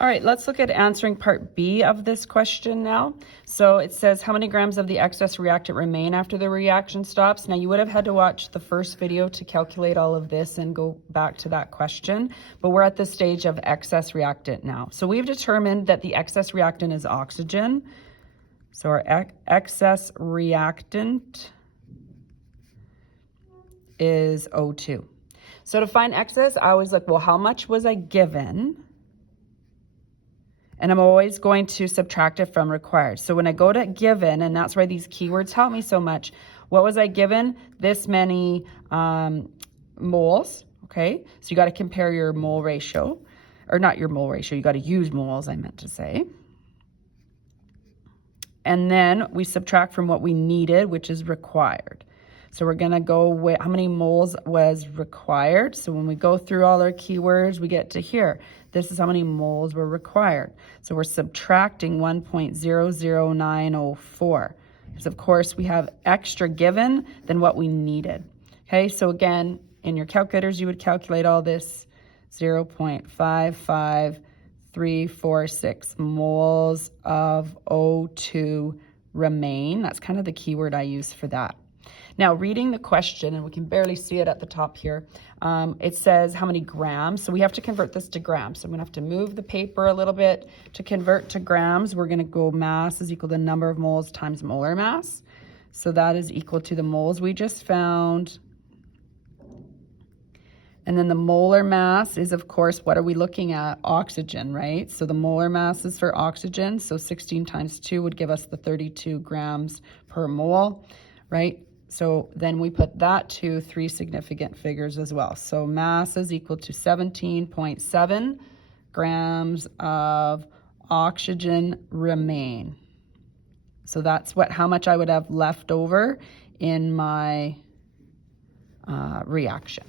All right, let's look at answering part B of this question now. So it says how many grams of the excess reactant remain after the reaction stops. Now you would have had to watch the first video to calculate all of this and go back to that question, but we're at the stage of excess reactant now. So we've determined that the excess reactant is oxygen. So our excess reactant is O2. So to find excess, I always look, well, how much was I given? And I'm always going to subtract it from required. So when I go to given, and that's why these keywords help me so much, what was I given? This many moles, okay? So you got to compare your mole ratio, or not your mole ratio, you got to use moles, I meant to say. And then we subtract from what we needed, which is required. So we're going to go with how many moles was required. So when we go through all our keywords, we get to here. This is how many moles were required. So we're subtracting 1.00904. Because of course we have extra given than what we needed. Okay, so again, in your calculators, you would calculate all this 0.55346 moles of O2 remain. That's kind of the keyword I use for that. Now, reading the question, and we can barely see it at the top here, it says how many grams. So we have to convert this to grams. So I'm going to have to move the paper a little bit to convert to grams. We're going to go mass is equal to number of moles times molar mass. So that is equal to the moles we just found. And then the molar mass is, of course, what are we looking at? Oxygen, right? So the molar mass is for oxygen. So 16 times 2 would give us the 32 grams per mole, right? So then we put that to 3 significant figures as well. So mass is equal to 17.7 grams of oxygen remain. So that's how much I would have left over in my reaction.